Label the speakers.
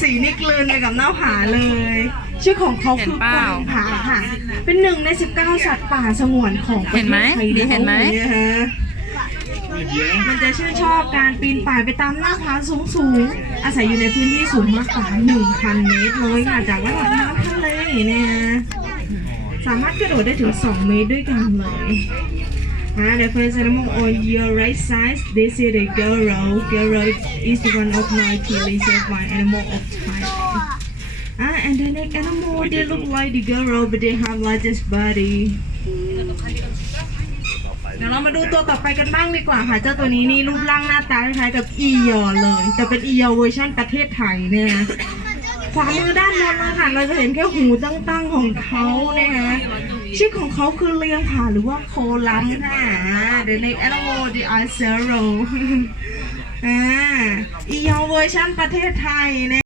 Speaker 1: สีนี่กลืนไปกับหน้าผาเลย ชื่อของเขา
Speaker 2: เห็
Speaker 1: คื
Speaker 2: น
Speaker 1: อ
Speaker 2: เปล่า
Speaker 1: กวางผาค่ะ เป็นหนึ่งใน 19 สัตว์ป่าสงวนของประ
Speaker 2: เห็น
Speaker 1: เท
Speaker 2: ไหม
Speaker 1: ศไทย
Speaker 2: ดีเห็นไหมะ
Speaker 1: คะมันจะชื่นชอบการปีนป่ายไปตามหน้าผาสูงสูงๆอาศัยอยู่ในพื้นที่สูงมากกว่า 1,000 เมตรเลยค่ะจากระดับน้ำทะเลเนี่ยสามารถกระโดดได้ถึง 2 เมตรด้วยกันเลย Uh, the first animal on your right side, this is the gero. Gero is one of 90 reserved wild animal of Thailand. Ah, and the next animal, they look like the gero, but they have largest body. เดี๋ยวเรามาดูตัวต่อไปกันบ้างดีกว่าค่ะ เจ้าตัวนี้นี่รูปร่างหน้าตาคล้ายกับอียอเลย แต่เป็นอียอเวอร์ชันประเทศไทยเนี่ยนะขวามือด้านบนเลยค่ะ เราจะเห็นแค่หูตั้งๆของเขาเนี่ยนะ ชื่อของเขาคือเลียงผาหรือว่าโคลัมค่ะ The next animal the i c e r o อ่าอียอเวอร์ชันประเทศไทยนะ